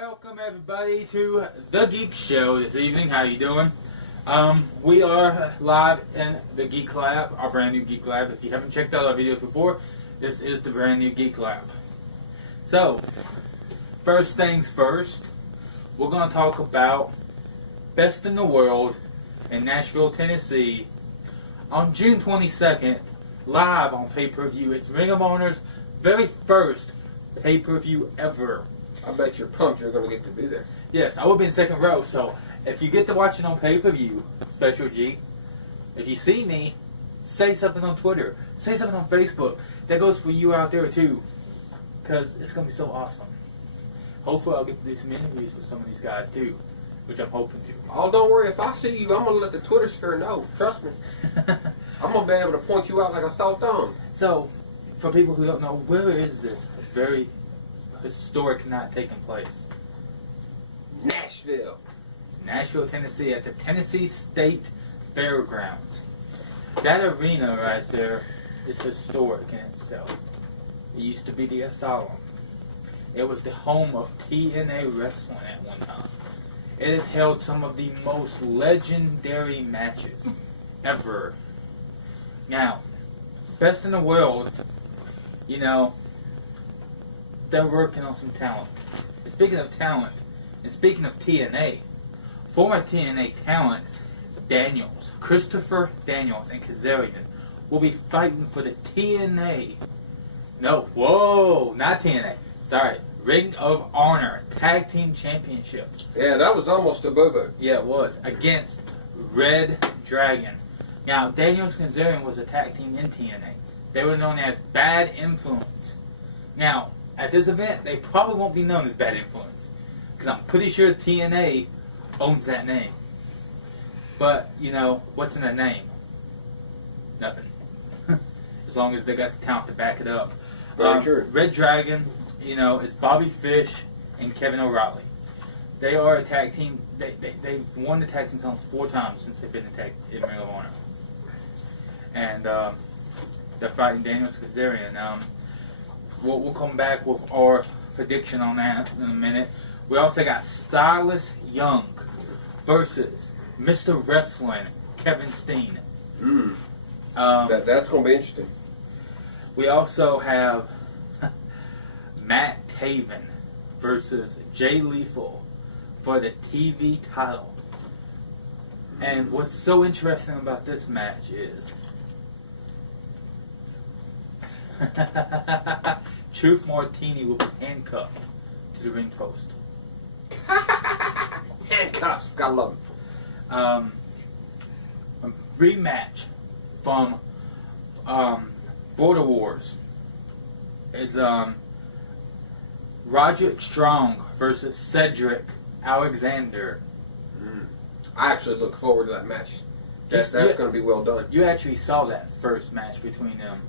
Welcome everybody to The Geek Show this evening. How you doing? We are live in the Geek Lab, our brand new Geek Lab. If you haven't checked out our videos before, this is the brand new Geek Lab. So, first things first, we're going to talk about Best in the World in Nashville, Tennessee on June 22nd, live on pay-per-view. It's Ring of Honor's very first pay-per-view ever. I bet you're pumped you're going to get to be there. Yes, I will be in second row, so if you get to watch it on pay-per-view, Special G, if you see me, say something on Twitter, say something on Facebook. That goes for you out there too, because it's going to be so awesome. Hopefully I'll get to do some interviews with some of these guys too, which I'm hoping to. Oh, don't worry. If I see you, I'm going to let the Twitter sphere know. Trust me. I'm going to be able to point you out like a sore thumb. So, for people who don't know, where is this very historic night taking place? Nashville, Tennessee, at the Tennessee State Fairgrounds. That arena right there is historic in itself. It used to be the Asylum. It was the home of TNA Wrestling at one time. It has held some of the most legendary matches ever. Now, Best in the World, you know, they're working on some talent. And speaking of talent, and speaking of TNA, former TNA talent Daniels, Christopher Daniels and Kazarian will be fighting for the TNA. No, whoa, not TNA. Sorry, Ring of Honor Tag Team Championships. Yeah, that was almost a boo-boo. Yeah, it was. Against Red Dragon. Now, Daniels and Kazarian was a tag team in TNA. They were known as Bad Influence. Now, at this event, they probably won't be known as Bad Influence, because I'm pretty sure TNA owns that name. But, you know, what's in that name? Nothing. As long as they got the talent to back it up. Very true. Red Dragon, you know, is Bobby Fish and Kevin O'Reilly. They are a tag team. They've won the tag team titles 4 times since they've been in Ring of Honor. And they're fighting Daniels and Kazarian. We'll come back with our prediction on that in a minute. We also got Silas Young versus Mr. Wrestling, Kevin Steen. That's going to be interesting. We also have Matt Taven versus Jay Lethal for the TV title. And what's so interesting about this match is Truth Martini will be handcuffed to the ring post. Handcuffs, gotta love them. A rematch from Border Wars. It's Roderick Strong versus Cedric Alexander. I actually look forward to that match. That's going to be well done. You actually saw that first match between them.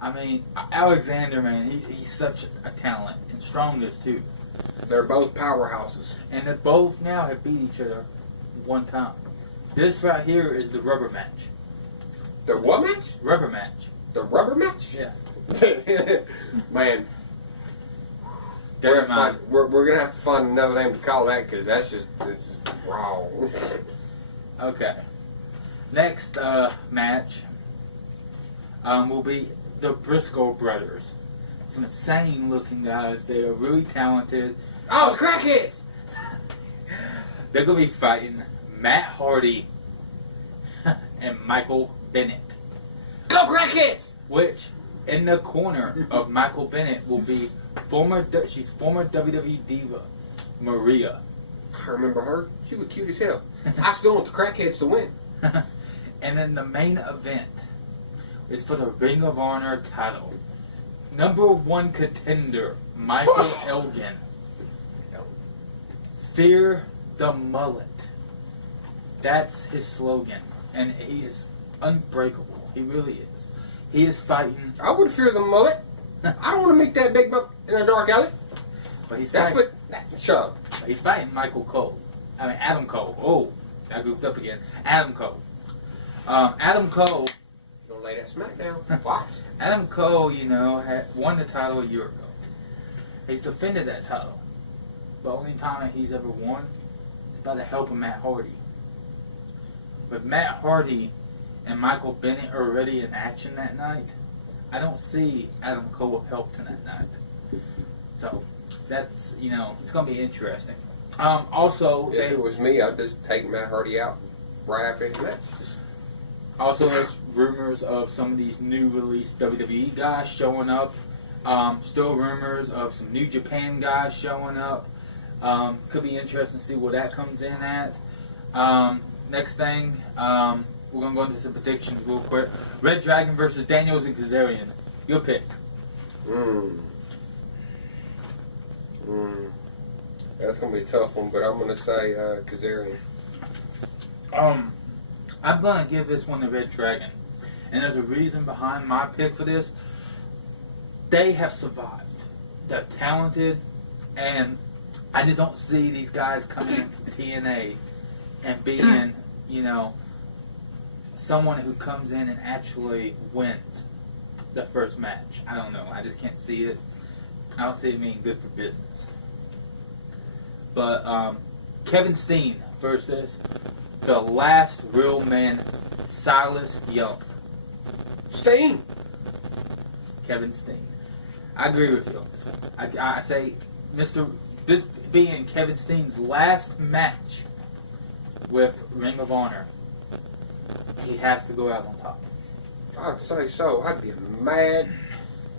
I mean, Alexander, man, he's such a talent, and Strong is too. They're both powerhouses. And they both now have beat each other one time. This right here is the rubber match. The what match? Rubber match. The rubber match? Yeah. Man. We're We're going to have to find another name to call that, because that's just wrong. Okay. Next match will be the Briscoe brothers. Some insane looking guys. They are really talented. Oh, the crackheads! They're going to be fighting Matt Hardy and Michael Bennett. Go crackheads! Which, in the corner of Michael Bennett will be former WWE diva, Maria. I remember her. She was cute as hell. I still want the crackheads to win. And then the main event is for the Ring of Honor title. Number 1 contender, Michael Elgin. Fear the mullet. That's his slogan. And he is unbreakable. He really is. He is fighting. I would fear the mullet. I don't want to meet that big buck in a dark alley. But he's That's fighting. Shut up. He's fighting Michael Cole. Adam Cole. Oh, I goofed up again. Adam Cole. Adam Cole. You gonna lay that smack down? What? Adam Cole, you know, won the title a year ago. He's defended that title. The only time that he's ever won is by the help of Matt Hardy. With Matt Hardy and Michael Bennett already in action that night, I don't see Adam Cole helping that night. So, that's, it's going to be interesting. Also, If it was me, I'd just take Matt Hardy out right after his match. Also, there's rumors of some of these new released WWE guys showing up. Still rumors of some New Japan guys showing up. Could be interesting to see where that comes in at. Next thing, we're going to go into some predictions real quick. Red Dragon versus Daniels and Kazarian. Your pick. That's going to be a tough one, but I'm going to say Kazarian. I'm going to give this one to Red Dragon. And there's a reason behind my pick for this. They have survived. They're talented. And I just don't see these guys coming in from TNA and being, someone who comes in and actually wins the first match. I don't know. I just can't see it. I don't see it being good for business. But Kevin Steen versus the last real man, Silas Young. Steen! Kevin Steen. I agree with you on this one. I say, this being Kevin Steen's last match with Ring of Honor, he has to go out on top. I'd say so. I'd be mad.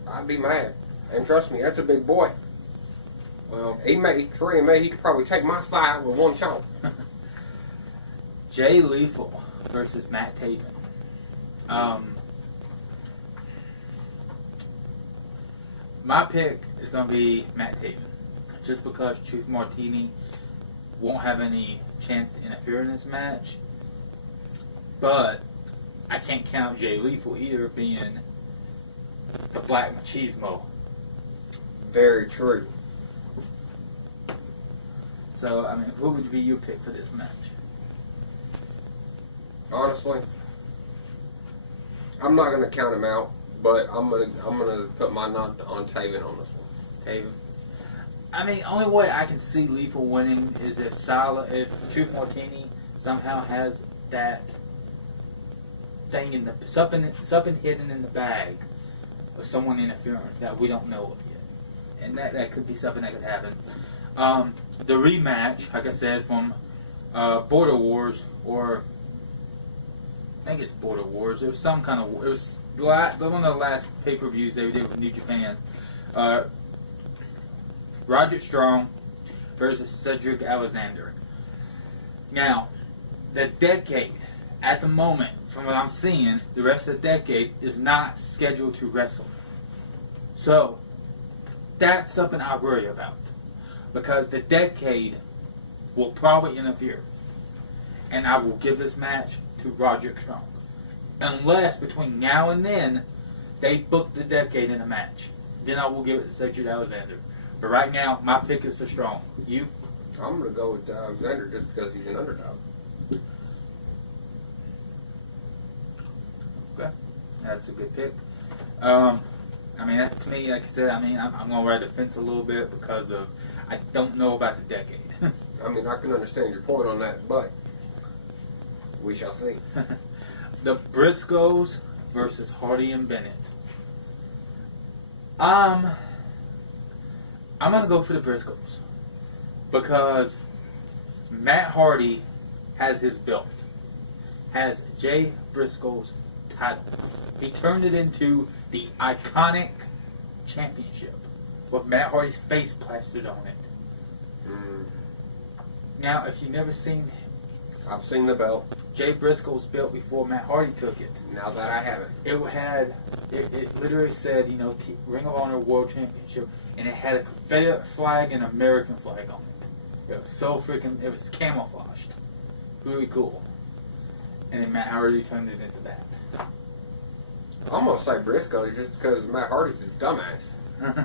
I'd be mad. And trust me, that's a big boy. Well, He could probably take my thigh with one shot. Jay Lethal versus Matt Taven. My pick is going to be Matt Taven. Just because Truth Martini won't have any chance to interfere in this match. But I can't count Jay Lethal either being the Black Machismo. Very true. So, who would be your pick for this match? Honestly, I'm not gonna count him out, but I'm gonna put my nod on Taven on this one. Taven. Only way I can see Lethal winning is if Truth Martini somehow has that thing in something hidden in the bag of someone interfering that we don't know of yet, and that could be something that could happen. The rematch, like I said, from Border Wars, or I think it's Border Wars. It was some kind of. It was one of the last pay-per-views they did with New Japan. Roderick Strong versus Cedric Alexander. Now, the decade, at the moment, from what I'm seeing, the rest of the decade is not scheduled to wrestle. So, that's something I worry about. Because the decade will probably interfere. And I will give this match to Roderick Strong. Unless, between now and then, they book the decade in a match. Then I will give it to Cedric Alexander. But right now, my pick is for Strong. You? I'm gonna go with Alexander just because he's an underdog. Okay. That's a good pick. To me, like I said, I'm going to ride the fence a little bit because of I don't know about the decade. I can understand your point on that, but we shall see. The Briscoes versus Hardy and Bennett. I'm going to go for the Briscoes because Matt Hardy has his belt, has Jay Briscoe's title. He turned it into the iconic championship with Matt Hardy's face plastered on it. Now, if you've never seen I've seen the belt. Jay Briscoe's belt before Matt Hardy took it, Now that I haven't. it literally said, Ring of Honor World Championship, and it had a Confederate flag and American flag on it. It was so freaking, it was camouflaged. Really cool. And then Matt Hardy turned it into that. I'm gonna say Briscoe just because Matt Hardy's a dumbass.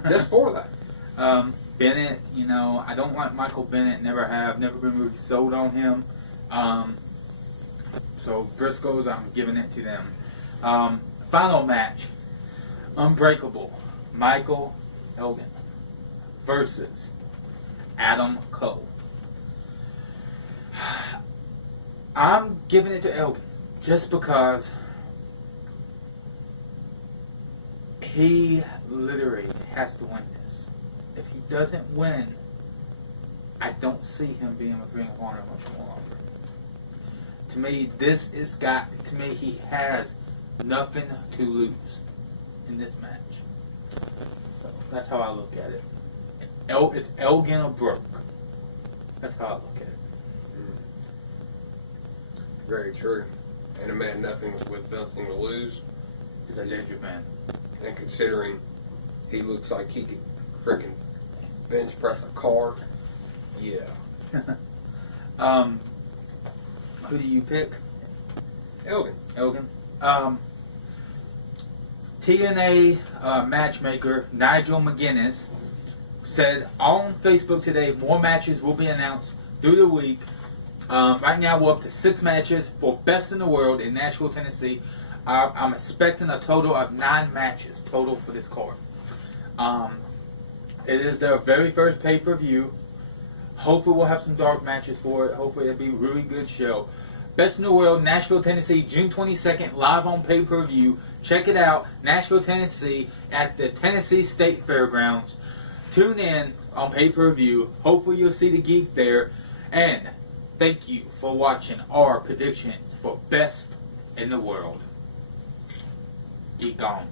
Just for that. Bennett, I don't like Michael Bennett, never have, never been really sold on him. So Briscoes, I'm giving it to them. Final match, Unbreakable, Michael Elgin versus Adam Cole. I'm giving it to Elgin just because he literally has to win this. If he doesn't win, I don't see him being with Ring of Honor much more longer. To me, he has nothing to lose in this match. So that's how I look at it. It's Elgin or Brooke. That's how I look at it. Very true. And a man nothing with nothing to lose. He's a danger man. And considering he looks like he could freaking bench press a car. Yeah. Who do you pick? Elgin. Elgin. TNA matchmaker Nigel McGuinness said on Facebook today more matches will be announced through the week. Right now we're up to 6 matches for Best in the World in Nashville, Tennessee. I'm expecting a total of 9 matches total for this card. It is their very first pay-per-view. Hopefully we'll have some dark matches for it. Hopefully it'll be a really good show. Best in the World, Nashville, Tennessee, June 22nd, live on pay-per-view. Check it out, Nashville, Tennessee, at the Tennessee State Fairgrounds. Tune in on pay-per-view. Hopefully you'll see the Geek there. And thank you for watching our predictions for Best in the World. Geek on.